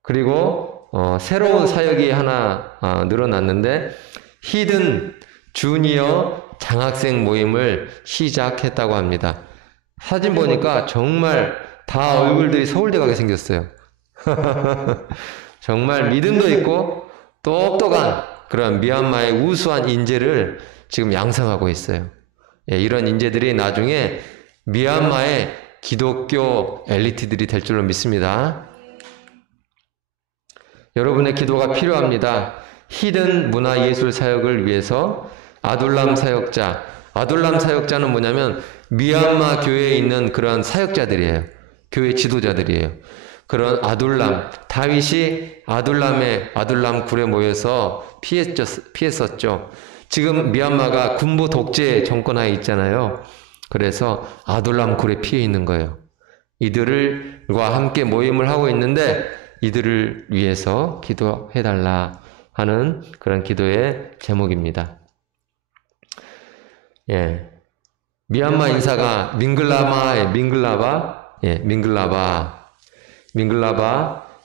그리고 새로운 사역이 하나 늘어났는데 히든 주니어 장학생 모임을 시작했다고 합니다. 사진 보니까 정말 다 얼굴들이 서울대 가게 생겼어요. 정말 믿음도 있고 똑똑한 그런 미얀마의 우수한 인재를 지금 양성하고 있어요. 예, 이런 인재들이 나중에 미얀마의 기독교 엘리트들이 될 줄로 믿습니다. 여러분의 기도가 필요합니다. 히든 문화예술 사역을 위해서 아둘람 사역자, 아둘람 사역자는 뭐냐면 미얀마 교회에 있는 그런 사역자들이에요. 교회 지도자들이에요. 그런 아둘람, 다윗이 아둘람 굴에 모여서 피했었죠. 지금 미얀마가 군부 독재 정권하에 있잖아요. 그래서 아둘람 굴에 피해 있는 거예요. 이들과 함께 모임을 하고 있는데 이들을 위해서 기도해달라 하는 그런 기도의 제목입니다. 예. 미얀마 인사가 민글라바,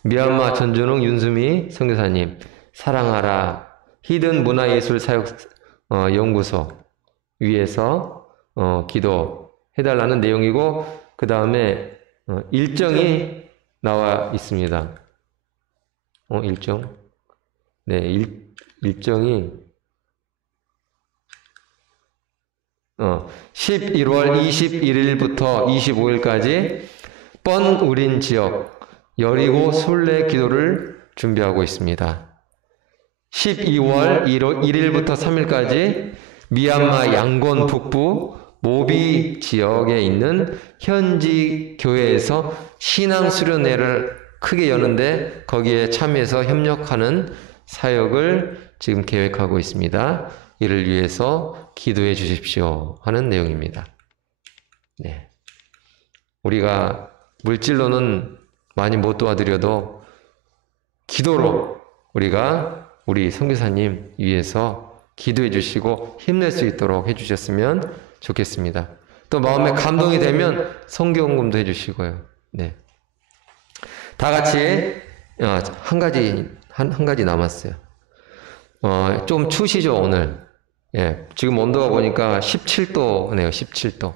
미얀마 전준웅 윤수미 선교사님, 사랑하라, 히든 문화예술 사역 연구소 위해서 기도해달라는 내용이고, 그 다음에 일정이 나와 있습니다. 일정? 네, 일정이 11월 21일부터 25일까지 뻔우린 지역 여리고 순례 기도를 준비하고 있습니다. 12월 1일부터 3일까지 미얀마 양곤 북부 모비 지역에 있는 현지 교회에서 신앙 수련회를 크게 여는데 거기에 참여해서 협력하는 사역을 지금 계획하고 있습니다. 이를 위해서 기도해 주십시오 하는 내용입니다. 네. 우리가 물질로는 많이 못 도와드려도 기도로 우리가 우리 선교사님 위해서 기도해 주시고 힘낼 수 있도록 해 주셨으면 좋겠습니다. 또 마음에 감동이 되면 선교헌금도 해 주시고요. 네. 다 같이 한 가지 남았어요. 좀 추우시죠 오늘? 예, 지금 온도가 보니까 17도네요. 17도.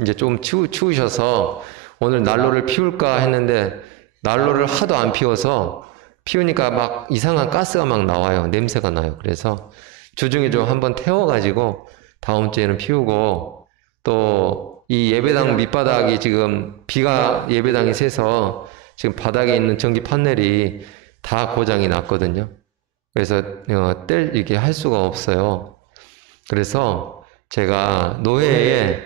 이제 좀 추우셔서 오늘 난로를 피울까 했는데 난로를 하도 안 피워서 피우니까 막 이상한 가스가 막 나와요. 냄새가 나요. 그래서 주중에 좀 한번 태워가지고 다음 주에는 피우고, 또 이 예배당 밑바닥이 지금 비가 예배당이 새서 지금 바닥에 있는 전기 판넬이 다 고장이 났거든요. 그래서 이게 할 수가 없어요. 그래서 제가 노회에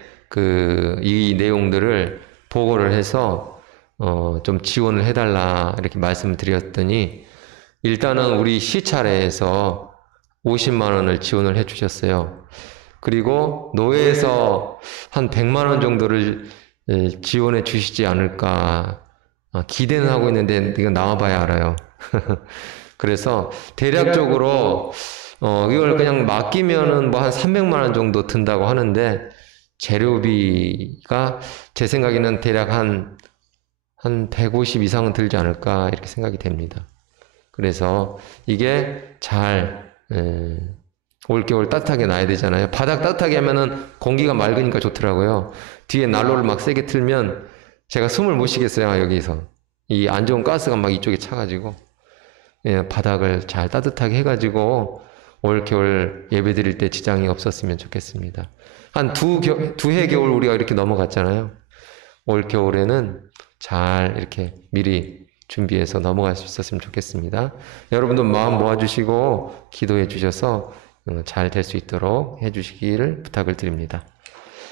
이 내용들을 보고를 해서 좀 지원을 해달라 이렇게 말씀을 드렸더니 일단은 우리 시차례에서 50만 원을 지원을 해 주셨어요. 그리고 노회에서 한 100만 원 정도를 지원해 주시지 않을까 기대는 하고 있는데 이건 나와봐야 알아요. 그래서 대략적으로 이걸 그냥 맡기면은 뭐 한 300만 원 정도 든다고 하는데 재료비가 제 생각에는 대략 한 150 이상은 들지 않을까 이렇게 생각이 됩니다. 그래서 이게 잘 올겨울 따뜻하게 놔야 되잖아요. 바닥 따뜻하게 하면은 공기가 맑으니까 좋더라고요. 뒤에 난로를 막 세게 틀면 제가 숨을 못 쉬겠어요. 여기서 이 안 좋은 가스가 막 이쪽에 차가지고 바닥을 잘 따뜻하게 해가지고 올겨울 예배 드릴 때 지장이 없었으면 좋겠습니다. 한 두해 겨울 우리가 이렇게 넘어갔잖아요. 올겨울에는 잘 이렇게 미리 준비해서 넘어갈 수 있었으면 좋겠습니다. 여러분도 마음 모아주시고 기도해 주셔서 잘 될 수 있도록 해주시기를 부탁을 드립니다.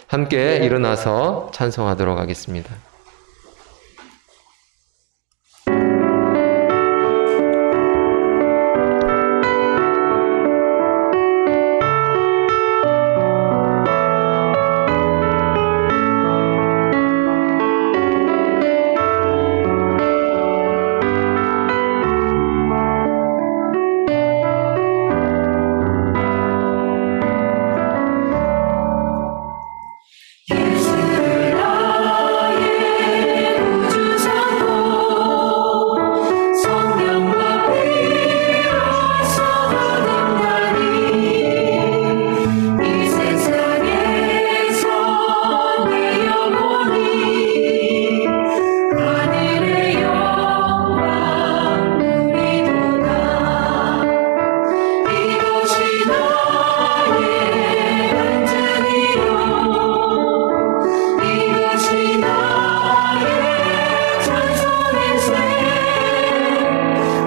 함께 일어나서 찬송하도록 하겠습니다. 예수를 나의 구주상고 성령과 피로 쏟아낸다니 이 세상에서 내 영혼이 하늘의 영광 누리도다 이것이 나의 간증이요 이것이 나의 찬송일세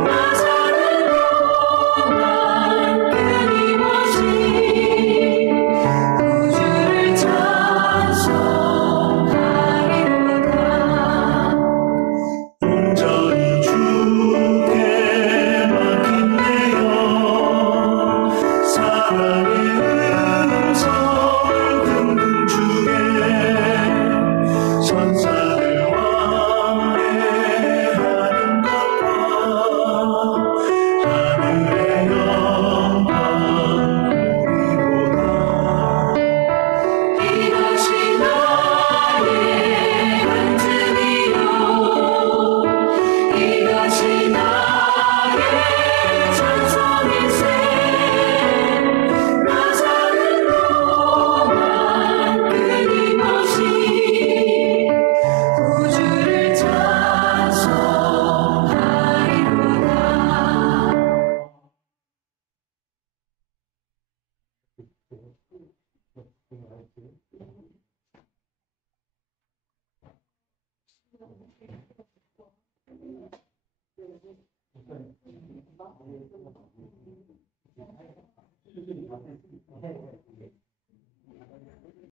나 사는 동안 끊임없이 구주를 찬송하리로다 온전히 주께 맡긴 내 영 사랑의 음성을 듣는 주에 천사들 왕래하는 것과 하늘의 영광 누리로다 이것이 나의 간증이요 이것이 나의 찬송일세 나 사는 동안 끊임없이 구주를 찬송하리로다